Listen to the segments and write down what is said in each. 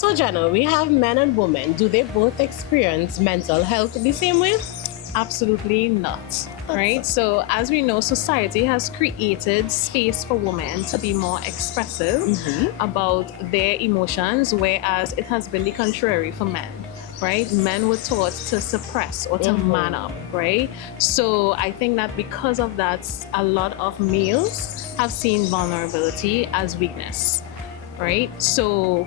So Jenna, we have men and women. Do they both experience mental health the same way? Absolutely not. Right? So, as we know, society has created space for women to be more expressive about their emotions, whereas it has been the contrary for men. Right? Men were taught to suppress or to man up, right? So, I think that because of that, a lot of males have seen vulnerability as weakness, right? So,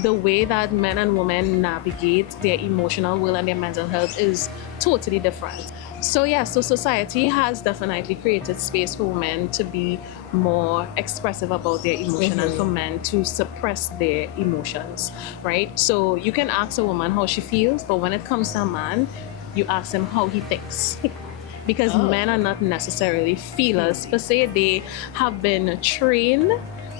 the way that men and women navigate their emotional will and their mental health is totally different. So yeah, so society has definitely created space for women to be more expressive about their emotion and for men to suppress their emotions, right? So you can ask a woman how she feels, but when it comes to a man, you ask him how he thinks. Because men are not necessarily feelers per se. They have been trained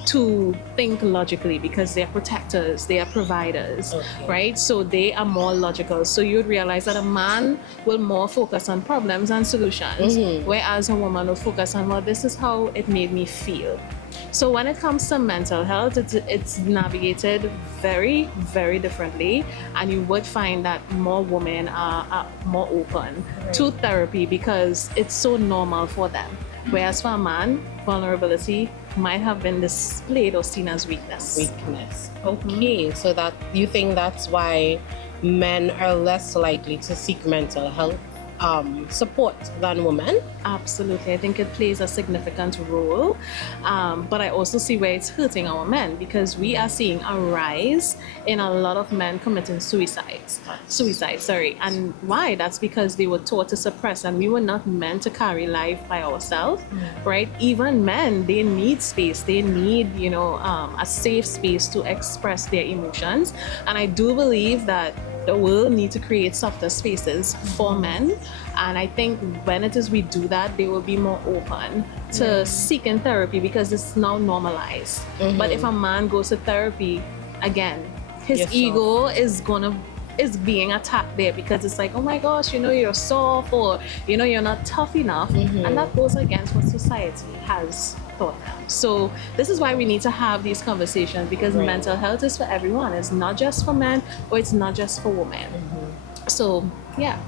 to think logically because they're protectors, they are providers, right? So they are more logical. So you'd realize that a man will more focus on problems and solutions, whereas a woman will focus on, well, this is how it made me feel. So when it comes to mental health, it's navigated very, very differently, and you would find that more women are more open to therapy because it's so normal for them. Whereas for a man, vulnerability might have been displayed or seen as weakness. Weakness. Okay, so that you think that's why men are less likely to seek mental health support than women? Absolutely. I think it plays a significant role. But I also see where it's hurting our men because we are seeing a rise in a lot of men committing suicide. And why? That's because they were taught to suppress and we were not meant to carry life by ourselves, right? Even men, they need space. They need, a safe space to express their emotions. And I do believe that the world need to create softer spaces for men, and I think when it is we do that, they will be more open to seeking therapy because it's now normalized. But if a man goes to therapy, again, his ego is being attacked there because it's like, oh my gosh, you're soft, or you're not tough enough, and that goes against what society has taught them. So this is why we need to have these conversations because mental health is for everyone. It's not just for men or it's not just for women. So yeah.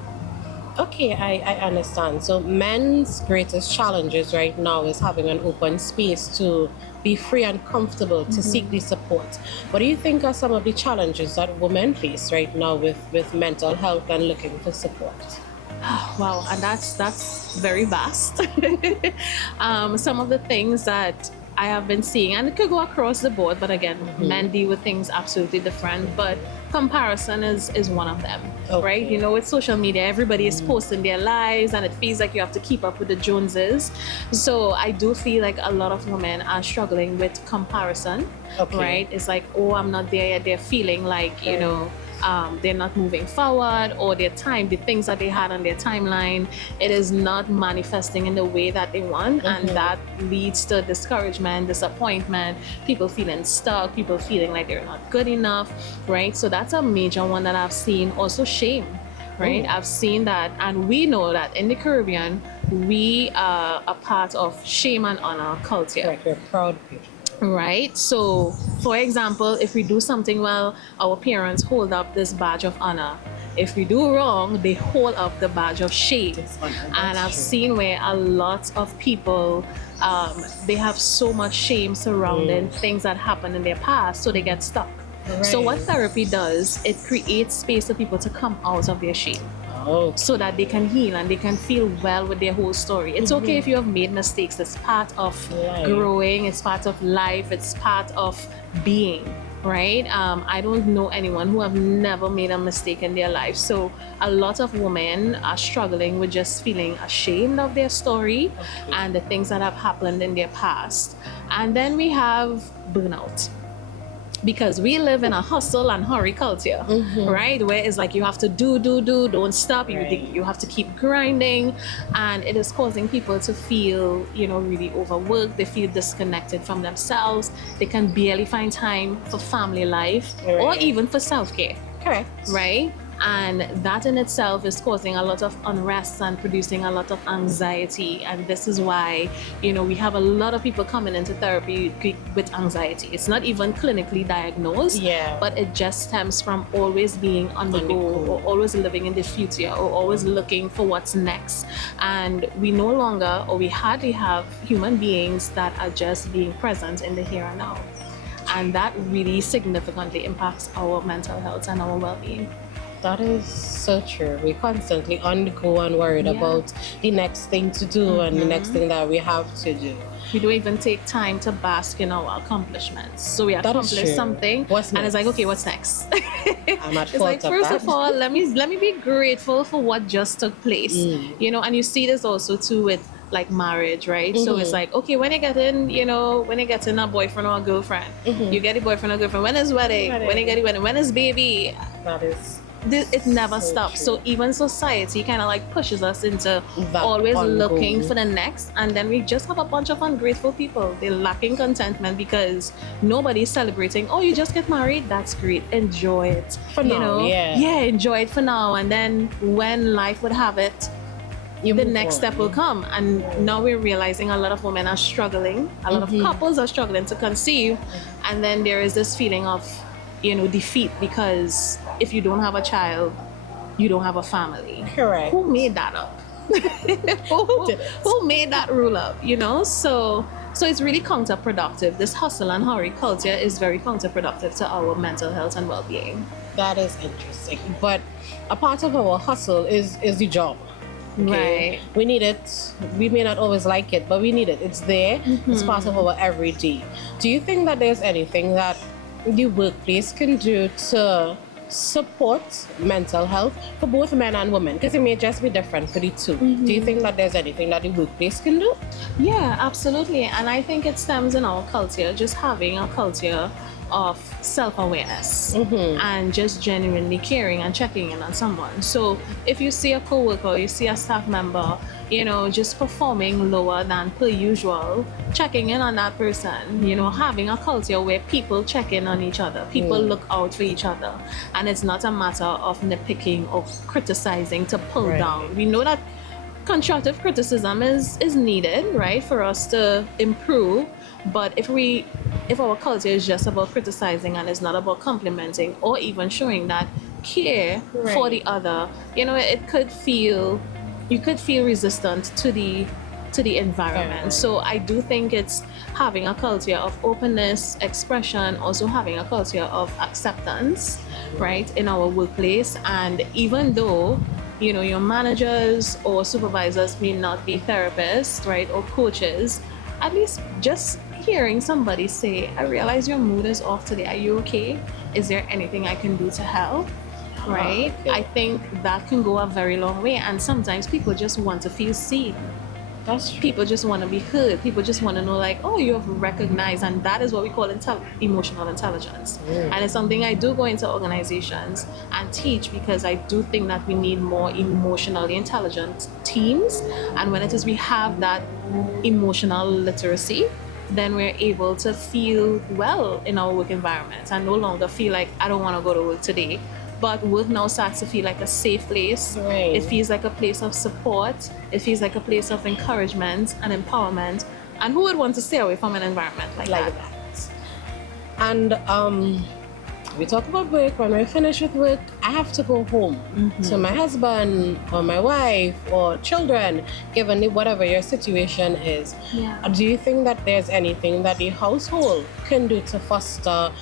Okay, I understand. So men's greatest challenges right now is having an open space to be free and comfortable to seek the support. What do you think are some of the challenges that women face right now with mental health and looking for support? Wow, and that's very vast. Some of the things that I have been seeing, and it could go across the board, but again, men deal with things absolutely different, but comparison is one of them, right? With social media, everybody is posting their lives and it feels like you have to keep up with the Joneses. So I do feel like a lot of women are struggling with comparison, right? It's like, oh, I'm not there yet. They're feeling like, they're not moving forward, or the things that they had on their timeline, it is not manifesting in the way that they want, and that leads to discouragement, disappointment, people feeling stuck, people feeling like they're not good enough, right? So that's a major one that I've seen. Also shame, right? I've seen that, and we know that in the Caribbean, we are a part of shame and honor culture. Like we're proud people. Right? So, for example, if we do something well, our parents hold up this badge of honor. If we do wrong, they hold up the badge of shame. And I've seen where a lot of people, they have so much shame surrounding things that happened in their past, so they get stuck. So what therapy does, it creates space for people to come out of their shame. So that they can heal and they can feel well with their whole story. It's okay if you have made mistakes. It's part of growing. It's part of life. It's part of being, right? I don't know anyone who have never made a mistake in their life. So a lot of women are struggling with just feeling ashamed of their story and the things that have happened in their past. And then we have burnout. Because we live in a hustle and hurry culture, right? Where it's like you have to do, don't stop. You have to keep grinding, and it is causing people to feel, really overworked. They feel disconnected from themselves. They can barely find time for family life or even for self-care. Correct. Right? And that in itself is causing a lot of unrest and producing a lot of anxiety. And this is why, we have a lot of people coming into therapy with anxiety. It's not even clinically diagnosed, but it just stems from always being on the go, or always living in the future, or always looking for what's next. And we no longer, or we hardly have human beings that are just being present in the here and now. And that really significantly impacts our mental health and our well-being. That is so true. We're constantly on the go and worried about the next thing to do and the next thing that we have to do. We don't even take time to bask in our accomplishments. So we accomplish something, and it's like, okay, what's next? I'm at it's like, first of all, let me be grateful for what just took place. And you see this also too with like marriage, right? So it's like, okay, when you get in a boyfriend or a girlfriend, you get a boyfriend or girlfriend. When is wedding? When you get a wedding? When is baby? That is. It never stops. True. So even society kind of like pushes us into always looking for the next, and then we just have a bunch of ungrateful people. They're lacking contentment because nobody's celebrating. Oh, you just get married? That's great. Enjoy it for now. Enjoy it for now, and then when life would have it, the next step will come. And now we're realizing a lot of women are struggling. A lot of couples are struggling to conceive, and then there is this feeling of defeat, because if you don't have a child, you don't have a family. Correct. Who made that up? who made that rule up? So it's really counterproductive. This hustle and hurry culture is very counterproductive to our mental health and well-being. That is interesting. But a part of our hustle is the job. Okay. Right. We need it. We may not always like it, but we need it. It's there. It's part of our everyday. Do you think that there's anything that the workplace can do to support mental health for both men and women? Because it may just be different for the two. Do you think that there's anything that the workplace can do? Yeah, absolutely. And I think it stems in our culture, just having a culture of self-awareness and just genuinely caring and checking in on someone. So if you see a coworker, you see a staff member, just performing lower than per usual, checking in on that person, having a culture where people check in on each other, people look out for each other, and it's not a matter of nitpicking or criticizing to pull down. We know that constructive criticism is needed, right, for us to improve. But if our culture is just about criticizing and it's not about complimenting or even showing that care for the other, you could feel resistant to the environment. So I do think it's having a culture of openness, expression, also having a culture of acceptance, right, in our workplace. And even though your managers or supervisors may not be therapists, right, or coaches, at least just hearing somebody say, I realize your mood is off today. Are you okay? Is there anything I can do to help? Right? I think that can go a very long way. And sometimes people just want to feel seen. That's true. People just want to be heard. People just want to know, like, oh, you have recognized. And that is what we call emotional intelligence. And it's something I do go into organizations and teach, because I do think that we need more emotionally intelligent teams. And when it is we have that emotional literacy, then we're able to feel well in our work environment and no longer feel like I don't want to go to work today. But work now starts to feel like a safe place. It feels like a place of support. It feels like a place of encouragement and empowerment. And who would want to stay away from an environment like that? And we talk about work. When we're finished with work, I have to go home to my husband or my wife or children, given whatever your situation is. Do you think that there's anything that the household can do to foster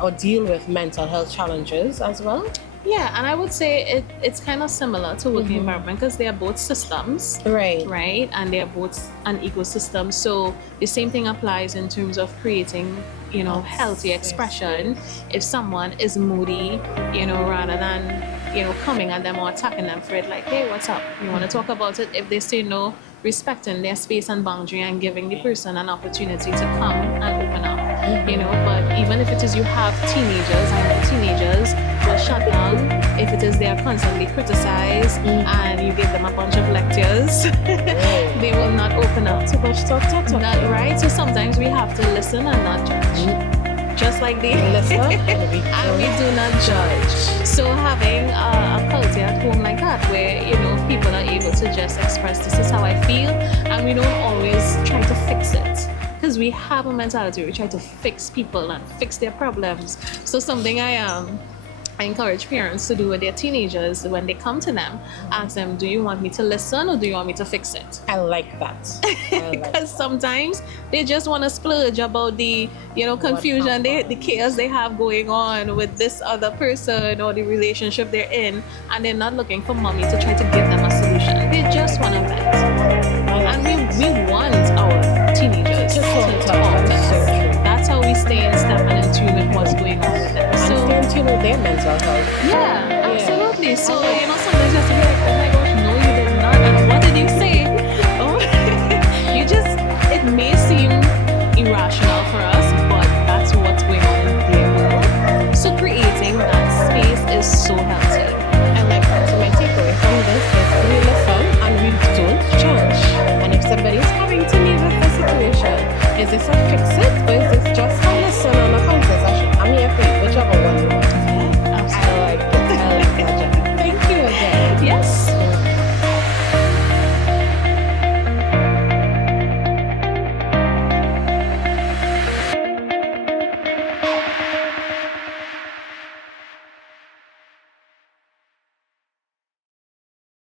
or deal with mental health challenges as well? Yeah, and I would say it's kind of similar to working environment, because they are both systems, right? And they are both an ecosystem. So the same thing applies in terms of creating, healthy expression. If someone is moody, rather than, coming at them or attacking them for it, like, hey, what's up? You want to talk about it? If they say no, respecting their space and boundary and giving the person an opportunity to come and open up. But even if it is you have teenagers, and the teenagers will shut down if it is they are constantly criticized and you give them a bunch of lectures, they will not open up. Too much talk. Right? So sometimes we have to listen and not judge. just like the Listen, and we and we don't do not judge. So having a culture at home like that, where people are able to just express, this is how I feel, and we don't always try to fix it, because we have a mentality where we try to fix people and fix their problems. So something I encourage parents to do with their teenagers when they come to them, ask them, do you want me to listen or do you want me to fix it? I like that. Because sometimes they just want to splurge about the confusion, the chaos they have going on with this other person or the relationship they're in, and they're not looking for mommy to try to give them a solution. They just want to vent. And we want our teenagers to talk to us. That's how we stay in step and in tune with what's going on with them. So stay in tune with their mental health. Yeah, absolutely. So